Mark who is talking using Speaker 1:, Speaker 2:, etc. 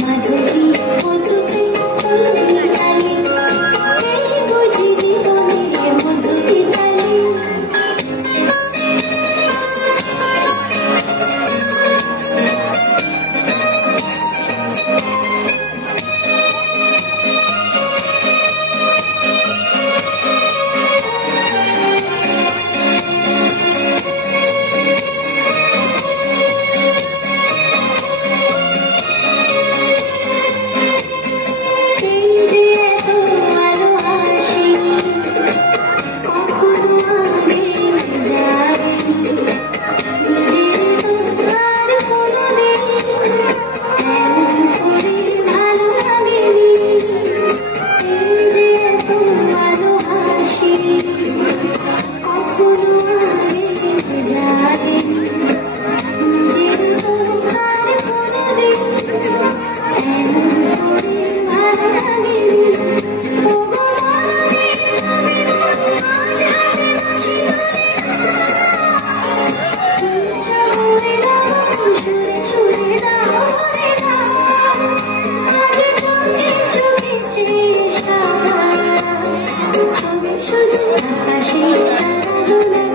Speaker 1: my আসে